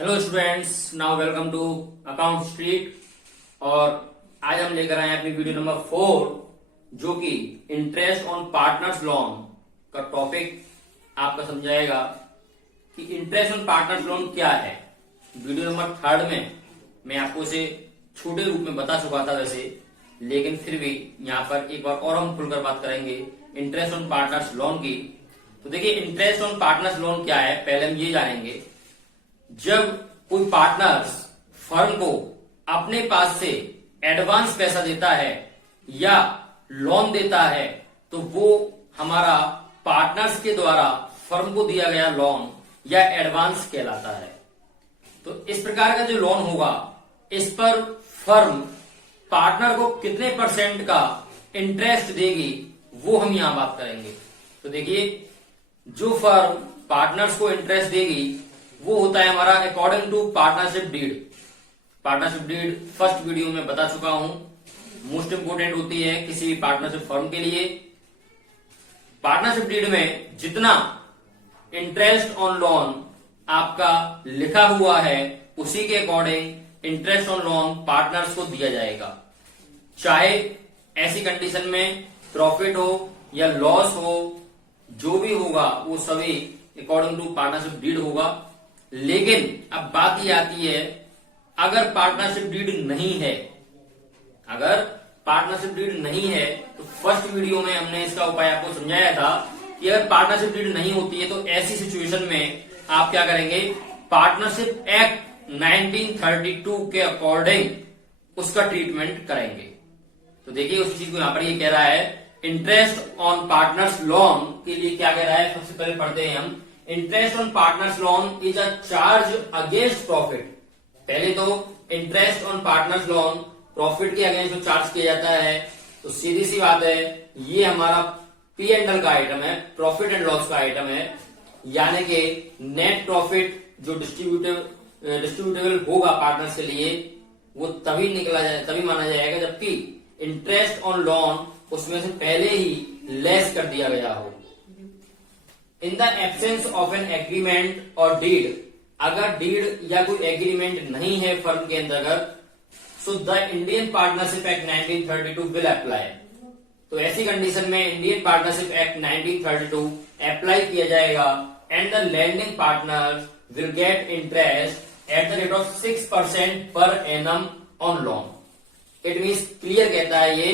Hello students, now welcome to account street. और आज हम लेकर आए हैं अपनी वीडियो नंबर 4, जो कि इंटरेस्ट ऑन पार्टनर्स लोन का टॉपिक आपका समझाएगा कि इंटरेस्ट ऑन पार्टनर्स लोन क्या है। वीडियो नंबर 3 में मैं आपको इसे छोटे रूप में बता चुका था वैसे, लेकिन फिर भी यहाँ पर एक बार और हम खुलकर बात करेंगे इंटरेस्ट ऑन पार्टनर्स लोन की। तो देखिए, इंटरेस्ट ऑन पार्टनर्स लोन क्या है, पहले हम ये जानेंगे। जब कोई पार्टनर्स फर्म को अपने पास से एडवांस पैसा देता है या लोन देता है, तो वो हमारा पार्टनर्स के द्वारा फर्म को दिया गया लोन या एडवांस कहलाता है। तो इस प्रकार का जो लोन होगा, इस पर फर्म पार्टनर को कितने % का इंटरेस्ट देगी, वो हम यहां बात करेंगे। तो देखिए, जो फर्म पार्टनर्स को इंटरेस्ट देगी वो होता है हमारा according to partnership deed. Partnership deed first video में बता चुका हूं, मोस्ट इंपोर्टेंट होती है किसी भी पार्टनरशिप फर्म के लिए। पार्टनरशिप डीड में जितना इंटरेस्ट ऑन लोन आपका लिखा हुआ है, उसी के according interest on loan partners को दिया जाएगा। चाहे ऐसी कंडीशन में प्रॉफिट हो या लॉस हो, जो भी होगा वो सभी अकॉर्डिंग टू पार्टनरशिप डीड होगा। लेकिन अब बात ये आती है, अगर पार्टनरशिप डीड नहीं है, अगर पार्टनरशिप डीड नहीं है, तो फर्स्ट वीडियो में हमने इसका उपाय आपको समझाया था कि अगर पार्टनरशिप डीड नहीं होती है तो ऐसी सिचुएशन में आप क्या करेंगे, पार्टनरशिप एक्ट 1932 के अकॉर्डिंग उसका ट्रीटमेंट करेंगे। तो देखिए, उस चीज को यहां पर ये कह रहा है, इंटरेस्ट ऑन पार्टनर्स लोन के लिए क्या कह रहा है, सबसे पहले पढ़ते हैं हम। Interest on partners loan is a charge against profit. पहले तो interest on partners loan profit के अगेंस्ट जो चार्ज किया जाता है, तो सीधी सी बात है, ये हमारा P&L का आइटम है, प्रॉफिट एंड लॉस का आइटम है। यानी कि नेट प्रॉफिट जो डिस्ट्रीब्यूटेबल होगा पार्टनर्स के लिए, वो तभी निकला जाए, तभी माना जाएगा जबकि इंटरेस्ट ऑन लोन उसमें से पहले ही लेस कर दिया गया हो। In the absence of an agreement और डीड, अगर डीड या कोई एग्रीमेंट नहीं है फर्म के अंतर्गत, so the Indian partnership act 1932 will apply. तो ऐसी कंडीशन में इंडियन पार्टनरशिप एक्ट 1932 अप्लाई किया जाएगा and the lending partner will get interest at the rate of 6% per annum on loan. It means clear कहता है ये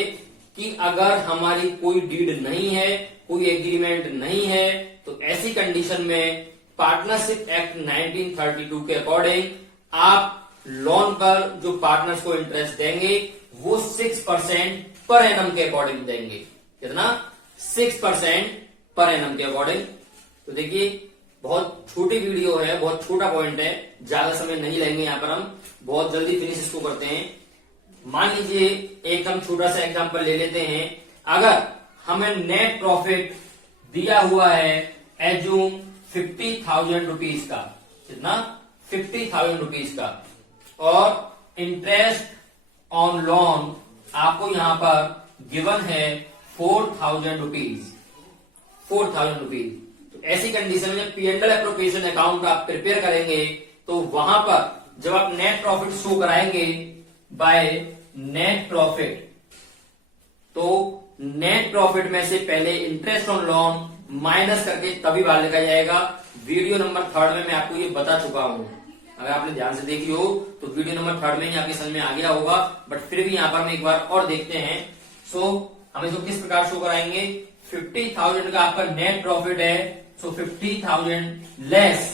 कि अगर हमारी कोई डीड नहीं है, कोई एग्रीमेंट नहीं है, तो ऐसी कंडीशन में पार्टनरशिप एक्ट 1932 के अकॉर्डिंग आप लोन पर जो पार्टनर्स को इंटरेस्ट देंगे वो 6% पर एनम के अकॉर्डिंग देंगे। कितना? 6% पर एनम के अकॉर्डिंग। तो देखिए, बहुत छोटी वीडियो है, बहुत छोटा पॉइंट है, ज्यादा समय नहीं लेंगे यहां पर, हम बहुत जल्दी फिनिश इसको करते हैं। मान लीजिए एक हम छोटा सा एग्जांपल ले लेते हैं। अगर हमें नेट प्रॉफिट दिया हुआ है एज्यूम 50,000 रुपीज का, कितना? 50,000 रुपीज का, और इंटरेस्ट ऑन लोन आपको यहां पर गिवन है 4,000 रुपीज। 4,000 रुपीज। तो ऐसी कंडीशन में P&L एप्रोप्रिएशन अकाउंट आप प्रिपेयर करेंगे, तो वहां पर जब आप नेट प्रॉफिट शो कराएंगे बाय नेट प्रॉफिट, तो नेट प्रॉफिट में से पहले इंटरेस्ट ऑन लोन माइनस करके तभी बाहर लिखा जाएगा। वीडियो नंबर 3 में मैं आपको ये बता चुका हूं, अगर आपने ध्यान से देखी हो तो वीडियो नंबर 3 में ही आपके समझ में आ गया होगा, बट फिर भी यहां पर हम एक बार और देखते हैं। हम इसको किस प्रकार शो कराएंगे, 50,000 का आपका नेट प्रॉफिट है, सो 50,000 लेस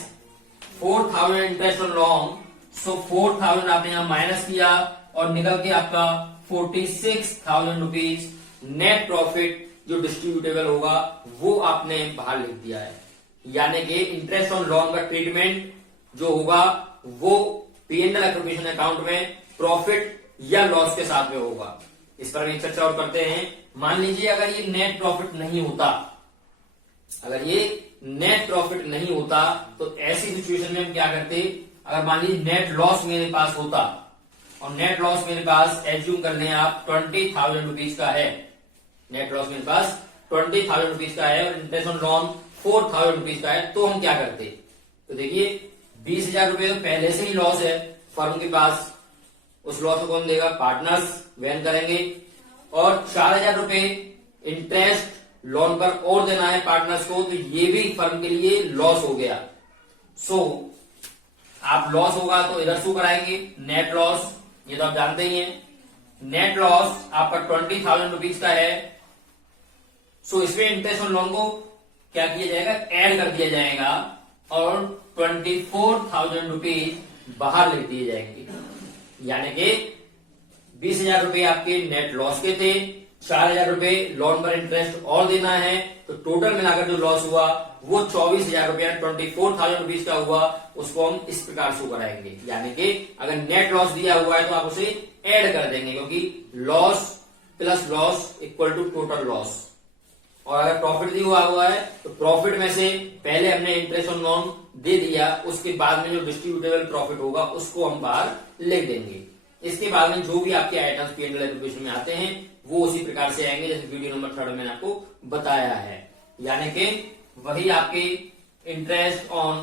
4,000 इंटरेस्ट ऑन लोन, सो 4,000 आपने यहां माइनस किया और निकल के आपका 46,000 रुपीज नेट प्रॉफिट जो डिस्ट्रीब्यूटेबल होगा वो आपने बाहर लिख दिया है। यानी कि इंटरेस्ट ऑन लोन का ट्रीटमेंट जो होगा वो P&L एप्रोप्रिएशन अकाउंट में प्रॉफिट या लॉस के साथ में होगा। इस पर हम एक चर्चा और करते हैं। मान लीजिए अगर ये नेट प्रॉफिट नहीं होता, अगर ये नेट प्रॉफिट नहीं होता, तो ऐसी सिचुएशन में हम क्या करते, अगर मान लीजिए नेट लॉस मेरे पास होता, और नेट लॉस मेरे पास एज्यूम कर लें आप 20,000 रुपीज का है, नेट लॉस मेरे पास 20,000 रुपीज का है और इंटरेस्ट ऑन लोन 4,000 रुपीज का है, तो हम क्या करते, तो देखिए 20,000 रुपए तो पहले से ही लॉस है फर्म के पास, उस लॉस को कौन देगा? पार्टनर्स वहन करेंगे। और 4,000 रुपए इंटरेस्ट लोन पर और देना है पार्टनर्स को, तो ये भी फर्म के लिए लॉस हो गया। सो आप लॉस होगा तो इधर शो कराएंगे नेट लॉस, ये तो आप जानते ही हैं। नेट लॉस आपका 20,000 रुपीज का है। सो इसमें इंटरेस्ट ऑन लोन को क्या किया जाएगा? ऐड कर दिया जाएगा और 24,000 रुपीज बाहर लिख दिए जाएंगे। यानी कि 20,000 रुपए आपके नेट लॉस के थे, 4,000 रुपए लोन पर इंटरेस्ट और देना है, तो टोटल मिलाकर जो लॉस हुआ वो 24,000 रुपया 24,000 रुपीज का हुआ। उसको हम इस प्रकार शो कराएंगे, यानी कि अगर नेट लॉस दिया हुआ है तो आप उसे ऐड कर देंगे, क्योंकि loss plus loss equal to total loss. और अगर प्रॉफिट दिया हुआ है तो प्रॉफिट में से पहले हमने इंटरेस्ट ऑन लोन दे दिया, उसके बाद में जो डिस्ट्रीब्यूटेबल प्रॉफिट होगा उसको हम बाहर लिख देंगे। इसके बाद में जो भी आपके आइटम्स P&L एप्लीकेशन में आते हैं वो उसी प्रकार से आएंगे जैसे वीडियो नंबर 3 मैंने आपको बताया है। यानी कि वही आपके इंटरेस्ट ऑन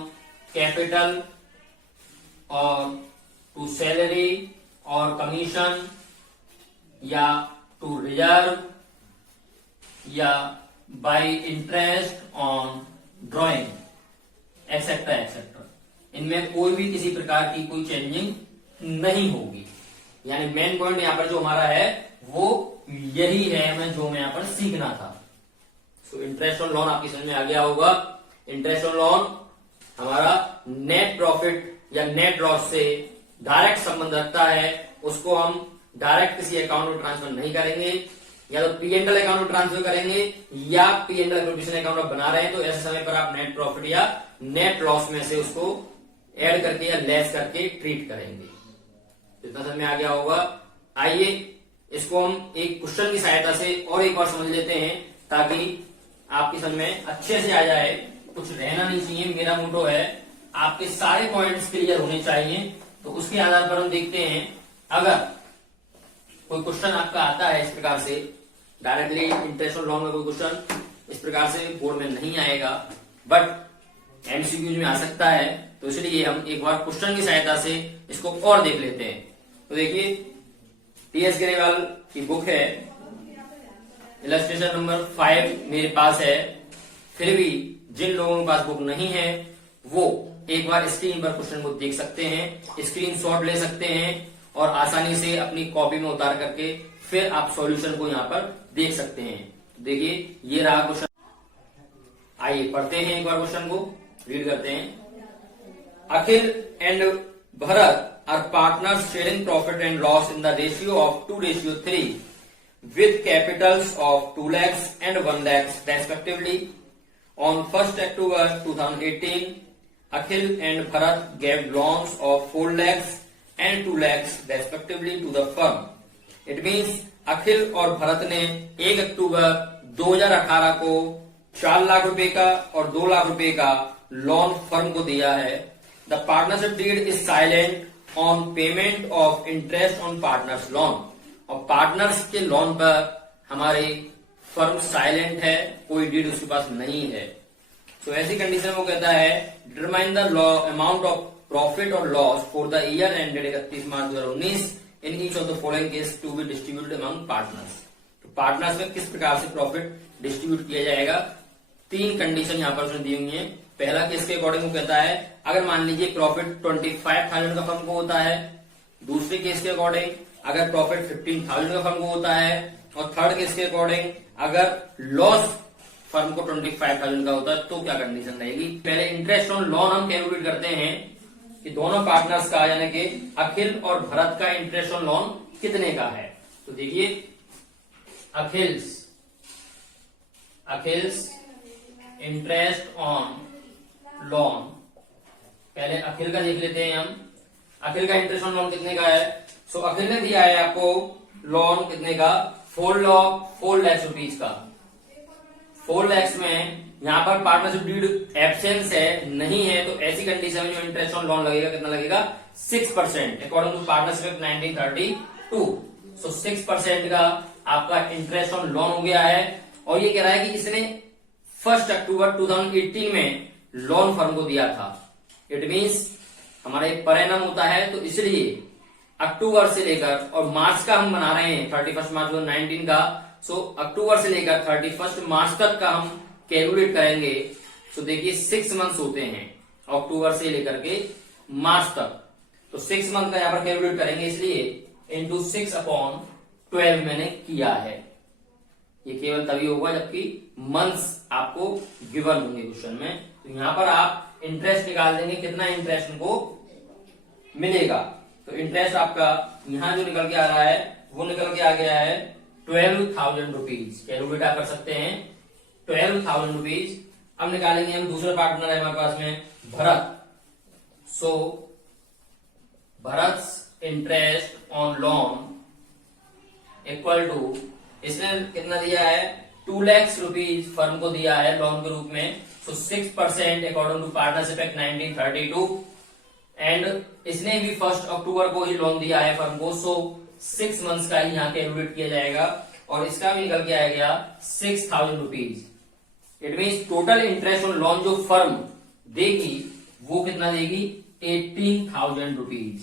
कैपिटल और टू सैलरी और कमीशन या टू रिजर्व या bye interest on drawing etcetera etcetera, इनमें कोई भी किसी प्रकार की कोई चेंजिंग नहीं होगी। यानी मेन पॉइंट यहां पर जो हमारा है वो यही है, हमें जो मैं यहां पर सीखना था। सो इंटरेस्ट ऑन लोन आपकी समझ में आ गया होगा। इंटरेस्ट ऑन लोन हमारा नेट प्रॉफिट या नेट लॉस से डायरेक्ट संबंध रखता है, उसको हम डायरेक्ट किसी अकाउंट में ट्रांसफर नहीं करेंगे, या तो P&L अकाउंट में ट्रांसफर करेंगे या P&L एप्लीकेशन अकाउंट बना रहे हैं तो ऐसे समय पर आप नेट प्रॉफिट या नेट लॉस में से उसको ऐड करके या लेस करके ट्रीट करेंगे। इतना समझ में आ गया होगा। आइए इसको हम एक क्वेश्चन की सहायता से और एक बार समझ लेते हैं ताकि आपकी समझ में अच्छे से आ जाए, कुछ रहना नहीं चाहिए। मेरा मोटो है आपके सारे पॉइंट्स क्लियर होने चाहिए, तो उसके आधार पर हम देखते हैं। अगर कोई क्वेश्चन आपका आता है इस प्रकार से डायरेक्टली इंटरेस्ट ऑन लोन में कोई क्वेश्चन इस प्रकार से बोर्ड में नहीं आएगा, बट एमसीक्यूज में आ सकता है, तो इसलिए हम एक बार क्वेश्चन की सहायता से इसको और देख लेते हैं। तो देखिए टीएस ग्रेवाल की बुक है, इलस्ट्रेशन नंबर 5 मेरे पास है, फिर भी जिन लोगों के पास बुक नहीं है वो एक बार स्क्रीन पर क्वेश्चन को देख सकते हैं, स्क्रीनशॉट ले सकते हैं और आसानी से अपनी कॉपी में उतार करके फिर आप सॉल्यूशन को यहाँ पर देख सकते हैं। देखिए ये रहा क्वेश्चन, आइए पढ़ते हैं एक बार क्वेश्चन को, रीड करते हैं। Akhil and Bharat are partners sharing profit and loss in the ratio of 2:3 with capitals of 2 lakhs and 1 lakhs respectively. On 1st October 2018, Akhil and Bharat gave loans of 4 lakhs and 2 lakhs respectively to the firm. It means अखिल और भरत ने 1 अक्टूबर 2018 को 4 लाख रुपए का और 2 लाख रुपए का loan firm को दिया है। The partnership deed is silent on payment of interest on partners loan, और पार्टनर्स के लोन पर हमारी फर्म साइलेंट है, कोई डीड उसके पास नहीं है। सो ऐसी कंडीशन वो कहता है determine the amount of profit और loss for the year ended 31 March 2019 in each of the following case to be distributed among partners. तो पार्टनर्स में किस प्रकार से प्रॉफिट डिस्ट्रीब्यूट किया जाएगा, 3 कंडीशन यहाँ पर उसने दी हुई है। पहला केस के अकॉर्डिंग वो कहता है अगर मान लीजिए प्रॉफिट 25,000 का फर्म को होता है, दूसरे केस के अकॉर्डिंग अगर प्रॉफिट 15,000 का फर्म को होता है, और थर्ड केस के अकॉर्डिंग अगर लॉस फर्म को 25,000 का होता है तो क्या कंडीशन रहेगी। पहले इंटरेस्ट ऑन लोन हम कैलकुलेट करते हैं कि दोनों पार्टनर्स का यानी कि अखिल और भरत का इंटरेस्ट ऑन लोन कितने का है। तो देखिए अखिल्स इंटरेस्ट ऑन लोन, पहले अखिल का देख लेते हैं हम। अखिल का इंटरेस्ट ऑन लोन कितने का है। सो अखिल ने दिया है आपको लोन कितने का, 4 लाख रुपीज का। 4 लाख में यहाँ पर पार्टनरशिप डीड एब्सेंस है, नहीं है, तो ऐसी कंडीशन में जो इंटरेस्ट ऑन लोन लगेगा कितना लगेगा 6% अकॉर्डिंग टू पार्टनरशिप 1932। सो 6% का आपका इंटरेस्ट ऑन लोन हो गया है। और ये कह रहा है कि इसने 1 अक्टूबर 2018 में लोन फर्म को दिया था। इट मींस हमारा एक पर एनम होता है, तो इसलिए अक्टूबर से लेकर, और मार्च का हम बना रहे हैं 31 मार्च 2019 का, सो अक्टूबर से लेकर 31 मार्च तक का हम कैलकुलेट करेंगे। सो देखिए 6 मंथ्स होते हैं अक्टूबर से लेकर के मार्च तक, तो 6 मंथ का यहाँ पर कैलकुलेट करेंगे, इसलिए इंटू 6/12 मैंने किया है। ये केवल तभी होगा जबकि मंथ्स आपको गिवन होंगे क्वेश्चन में। तो यहाँ पर आप इंटरेस्ट निकाल देंगे, कितना इंटरेस्ट उनको मिलेगा। तो इंटरेस्ट आपका यहाँ जो निकल के आ रहा है वो निकल के आ गया है 12,000 रुपीज। कैलकुलेट आप कर सकते हैं 12,000 रुपीज। अब निकालेंगे हम दूसरा पार्टनर है हमारे पास में Bharat. So Bharat interest on loan equal to, इसने कितना दिया है 2 लाख रुपीज फर्म को दिया है लोन के रूप में। So 6% according to partnership act 1932, and इसने भी 1 अक्टूबर को ही लोन दिया है फर्म को। सो 6 मंथ्स का ही यहाँ कैलकुलेट किया जाएगा, और इसका भी निकल के आएगा 6,000 rupees. It mean total interest on loan जो फर्म देगी वो कितना देगी 18,000 रुपीज।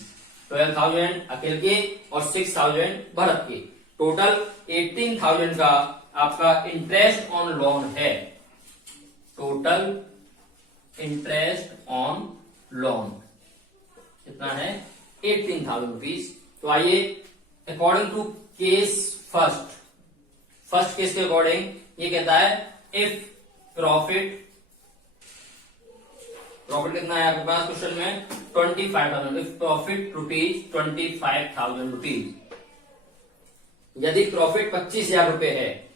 12,000 अकेले के और 6,000 भरत के, टोटल 18,000 का आपका इंटरेस्ट ऑन लोन है। टोटल इंटरेस्ट ऑन लोन कितना है 18,000 रुपीज। तो आइए according to case first case के अकॉर्डिंग ये कहता है इफ प्रॉफिट कितना है आपके पास क्वेश्चन में 25,000, इफ प्रॉफिट रुपीज 25,000 रुपीज, यदि प्रॉफिट 25,000 रुपए है,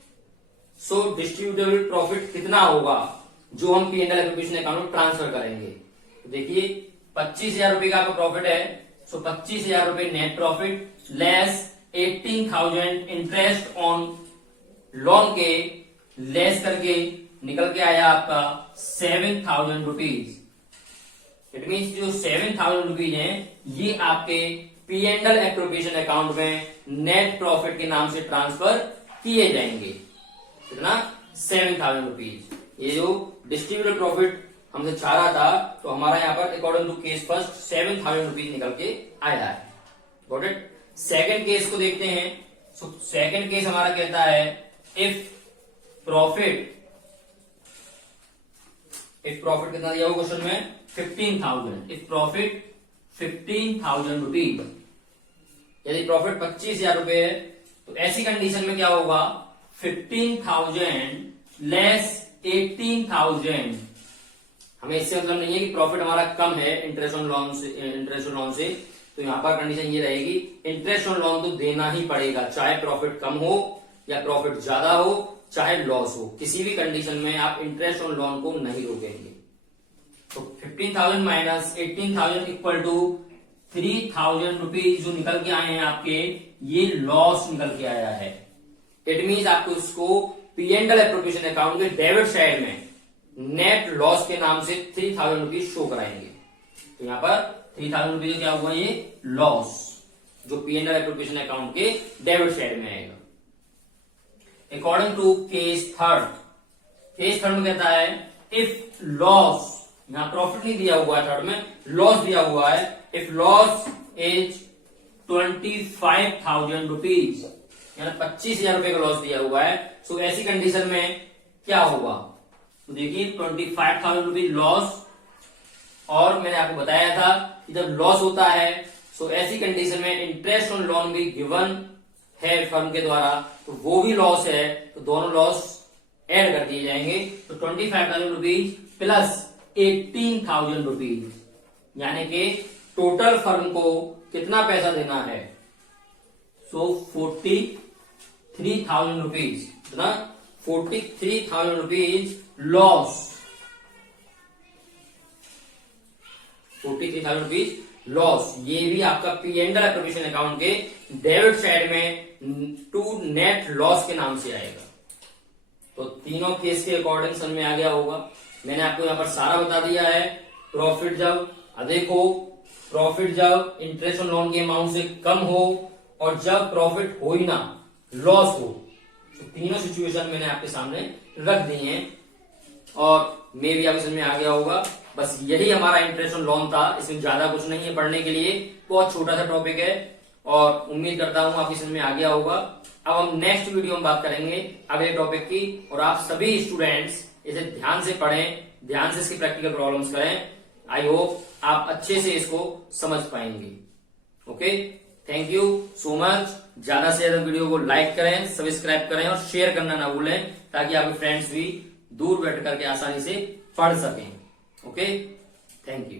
सो डिस्ट्रीब्यूटेबल प्रॉफिट कितना होगा जो हम P&L एप्लीकेशन अकाउंट में ट्रांसफर करेंगे। तो देखिए 25,000 रुपए का आपका प्रॉफिट है, सो 25,000 रुपए net profit less 18,000 interest on loan के लेस करके निकल के आया आपका 7,000 रुपीज। इट मीन्स जो 7,000 रुपीज है ये आपके P&L एप्रोप्रिएशन अकाउंट में नेट प्रॉफिट के नाम से ट्रांसफर किए जाएंगे। कितना 7,000 रुपीज। ये जो डिस्ट्रीब्यूटेड प्रॉफिट हमसे चाह रहा था, तो हमारा यहाँ पर according to case first 7,000 rupees निकल के आया है। Got it. सेकेंड केस को देखते हैं। सो सेकेंड केस हमारा कहता है इफ प्रॉफिट कितना दिया हुआ क्वेश्चन में 15,000, इफ प्रॉफिट 15,000 रुपीज, यदि प्रॉफिट 25,000 रुपए है, तो ऐसी कंडीशन में क्या होगा 15,000 लेस 18,000। हमें इससे मतलब नहीं है कि प्रॉफिट हमारा कम है इंटरेस्ट ऑन लोन से, तो यहां पर कंडीशन ये रहेगी इंटरेस्ट ऑन लोन तो देना ही पड़ेगा, चाहे प्रॉफिट कम हो या प्रॉफिट ज्यादा हो, चाहे लॉस हो, किसी भी कंडीशन में आप इंटरेस्ट ऑन लोन को नहीं रोकेंगे। तो 15,000 माइनस 18,000 इक्वल टू 3,000 रुपीज जो निकल के आए हैं आपके, ये लॉस निकल के आया है। इट मीन्स आपको इसको P&L एप्रोप्रिएशन अकाउंट के डेबिट साइड में नेट लॉस के नाम से 3,000 रुपीज शो कराएंगे। तो यहाँ पर 3,000 रुपीज क्या हुआ, ये लॉस जो P&L एप्रोप्रिएशन अकाउंट के डेबिट साइड में आएगा। अकॉर्डिंग टू केस थर्ड में कहता है इफ लॉस, यहां प्रॉफिट नहीं दिया हुआ है, थर्ड में लॉस दिया हुआ है, इफ लॉस इज 25,000 रुपीज, यानी 25,000 रुपए का लॉस दिया हुआ है। सो ऐसी कंडीशन में क्या होगा, तो देखिए 25,000 रुपीज लॉस, और मैंने आपको बताया था कि जब लॉस होता है सो ऐसी कंडीशन में इंटरेस्ट ऑन लोन भी गिवन है फर्म के द्वारा, तो वो भी लॉस है, तो दोनों लॉस ऐड कर दिए जाएंगे। तो 25,000 रुपीज प्लस 18,000 रुपीज, यानी कि टोटल फर्म को कितना पैसा देना है, सो 43,000 रुपीज, कितना 43,000 रुपीज लॉस, 43,000 रुपीज लॉस। ये भी आपका P&L एप्रोप्रिएशन अकाउंट के डेबिट साइड में टू नेट लॉस के नाम से आएगा। तो तीनों केस के अकॉर्डिंग समझ में आ गया होगा। मैंने आपको यहाँ पर सारा बता दिया है। प्रॉफिट जब अधिक हो, प्रॉफिट जब इंटरेस्ट ऑन लोन के अमाउंट से कम हो, और जब प्रॉफिट हो ही ना लॉस हो, तो तीनों सिचुएशन मैंने आपके सामने रख दी हैं, और मे भी आपको समझ में आ गया होगा। बस यही हमारा इंटरेस्ट ऑन लोन था, इसमें ज्यादा कुछ नहीं है पढ़ने के लिए, बहुत छोटा सा टॉपिक है और उम्मीद करता हूं आपकी समझ में आ गया होगा। अब हम नेक्स्ट वीडियो में बात करेंगे अगले टॉपिक की, और आप सभी स्टूडेंट्स इसे ध्यान से पढ़ें, ध्यान से इसकी प्रैक्टिकल प्रॉब्लम्स करें। आई होप आप अच्छे से इसको समझ पाएंगे। Okay, thank you so much. ज्यादा से ज्यादा वीडियो को लाइक करें, सब्सक्राइब करें और शेयर करना ना भूलें, ताकि आपके फ्रेंड्स भी दूर बैठ करके आसानी से पढ़ सकें। Okay, thank you.